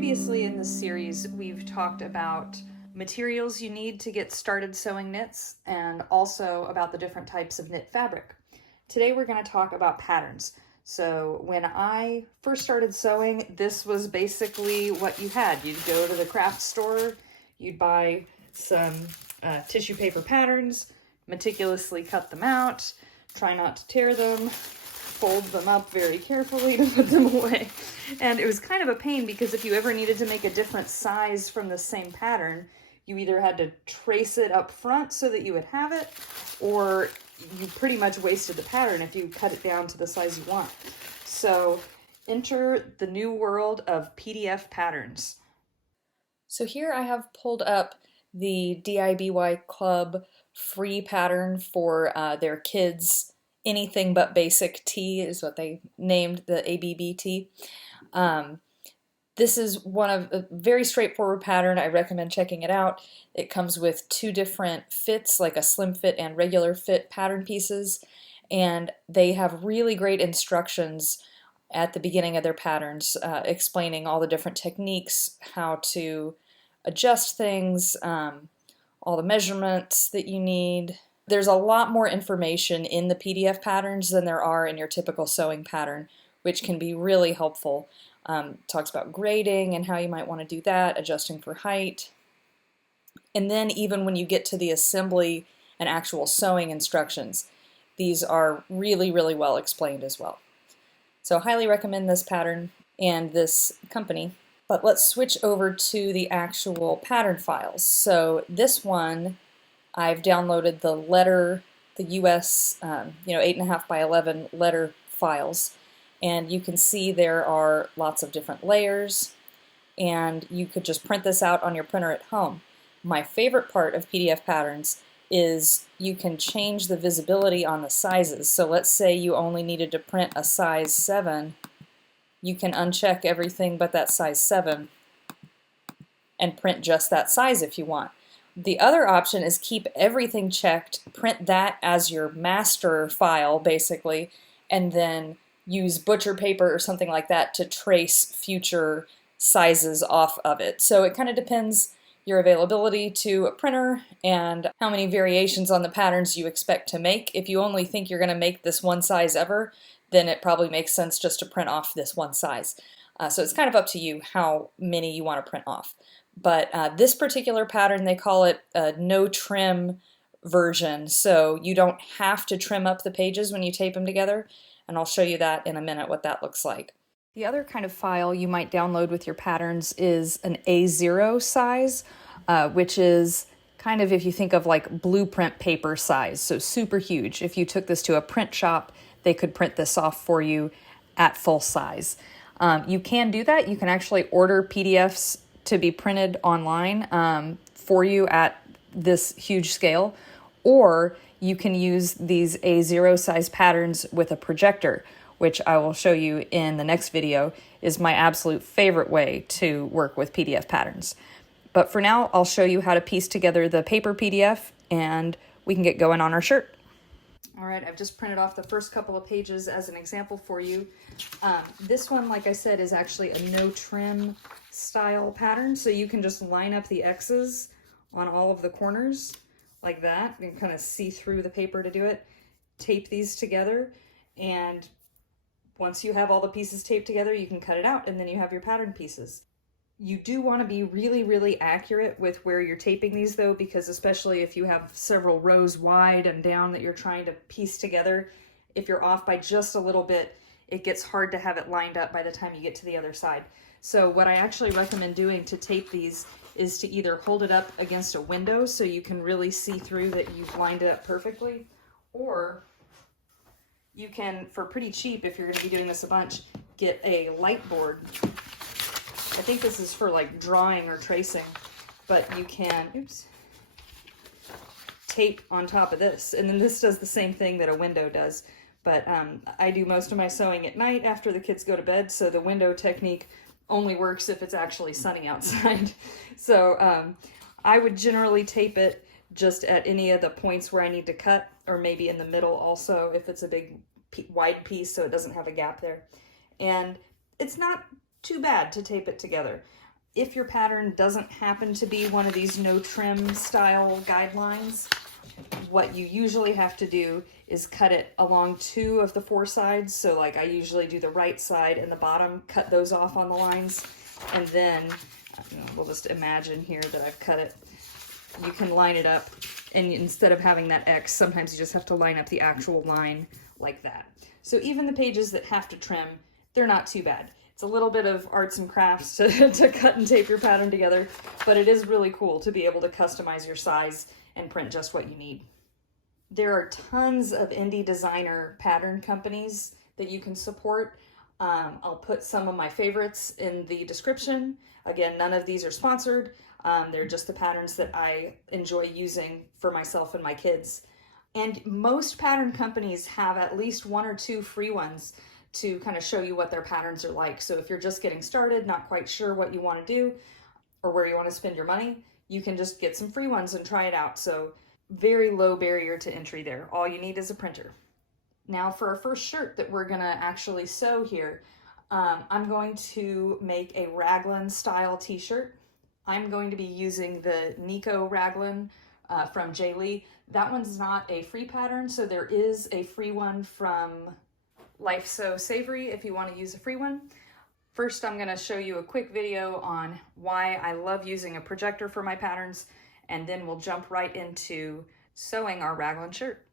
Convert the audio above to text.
Previously in this series, we've talked about materials you need to get started sewing knits and also about the different types of knit fabric. Today we're going to talk about patterns. So when I first started sewing, this was basically what you had. You'd go to the craft store, you'd buy some tissue paper patterns, meticulously cut them out, try not to tear them, fold them up very carefully to put them away. And it was kind of a pain because if you ever needed to make a different size from the same pattern, you either had to trace it up front so that you would have it, or you pretty much wasted the pattern if you cut it down to the size you want. So enter the new world of PDF patterns. So here I have pulled up the DIBY Club free pattern for their kids' anything but basic tee is what they named the ABBT. This is one of a very straightforward pattern. I recommend checking it out. It comes with two different fits, like a slim fit and regular fit pattern pieces, and they have really great instructions at the beginning of their patterns explaining all the different techniques, how to adjust things, all the measurements that you need. There's a lot more information in the PDF patterns than there are in your typical sewing pattern, which can be really helpful. Talks about grading and how you might want to do that, adjusting for height. And then even when you get to the assembly and actual sewing instructions, these are really, really well explained as well. So I highly recommend this pattern and this company. But let's switch over to the actual pattern files. So this one, I've downloaded the US, 8.5 by 11 letter files, and you can see there are lots of different layers, and you could just print this out on your printer at home. My favorite part of PDF patterns is you can change the visibility on the sizes. So let's say you only needed to print a size 7, you can uncheck everything but that size 7 and print just that size if you want. The other option is keep everything checked, print that as your master file basically, and then use butcher paper or something like that to trace future sizes off of it. So it kind of depends your availability to a printer and how many variations on the patterns you expect to make. If you only think you're going to make this one size ever, then it probably makes sense just to print off this one size. So it's kind of up to you how many you want to print off. But this particular pattern, they call it a no trim version, so you don't have to trim up the pages when you tape them together, and I'll show you that in a minute what that looks like. The other kind of file you might download with your patterns is an A0 size, which is kind of, if you think of like blueprint paper size, so super huge. If you took this to a print shop, they could print this off for you at full size. You can do that. You can actually order PDFs to be printed online for you at this huge scale, or you can use these A0 size patterns with a projector, which I will show you in the next video is my absolute favorite way to work with PDF patterns. But for now, I'll show you how to piece together the paper PDF and we can get going on our shirt. All right, I've just printed off the first couple of pages as an example for you. This one, like I said, is actually a no trim style pattern, so you can just line up the X's on all of the corners like that. You can kind of see through the paper to do it. Tape these together, and once you have all the pieces taped together, you can cut it out, and then you have your pattern pieces. You do want to be really, really accurate with where you're taping these though, because especially if you have several rows wide and down that you're trying to piece together, if you're off by just a little bit, it gets hard to have it lined up by the time you get to the other side. So what I actually recommend doing to tape these is to either hold it up against a window so you can really see through that you've lined it up perfectly, or you can, for pretty cheap, if you're going to be doing this a bunch, get a light board. I think this is for like drawing or tracing, but you can, tape on top of this. And then this does the same thing that a window does. But I do most of my sewing at night after the kids go to bed, so the window technique only works if it's actually sunny outside. So I would generally tape it just at any of the points where I need to cut, or maybe in the middle also if it's a big wide piece so it doesn't have a gap there. And it's not too bad to tape it together. If your pattern doesn't happen to be one of these no trim style guidelines, what you usually have to do is cut it along 2 of the 4 sides. So like I usually do the right side and the bottom, cut those off on the lines, and then we'll just imagine here that I've cut it. You can line it up, and instead of having that X, sometimes you just have to line up the actual line like that. So even the pages that have to trim, they're not too bad. It's a little bit of arts and crafts to cut and tape your pattern together, but it is really cool to be able to customize your size and print just what you need. There are tons of indie designer pattern companies that you can support. I'll put some of my favorites in the description. Again, none of these are sponsored. They're just the patterns that I enjoy using for myself and my kids. And most pattern companies have at least 1 or 2 free ones to kind of show you what their patterns are like. So if you're just getting started, not quite sure what you want to do or where you want to spend your money, you can just get some free ones and try it out. So very low barrier to entry there. All you need is a printer. Now for our first shirt that we're gonna actually sew here, I'm going to make a raglan style t-shirt. I'm going to be using the Nico raglan from J. Lee. That one's not a free pattern, so there is a free one from Life So Savory if you want to use a free one. First, I'm going to show you a quick video on why I love using a projector for my patterns, and then we'll jump right into sewing our raglan shirt.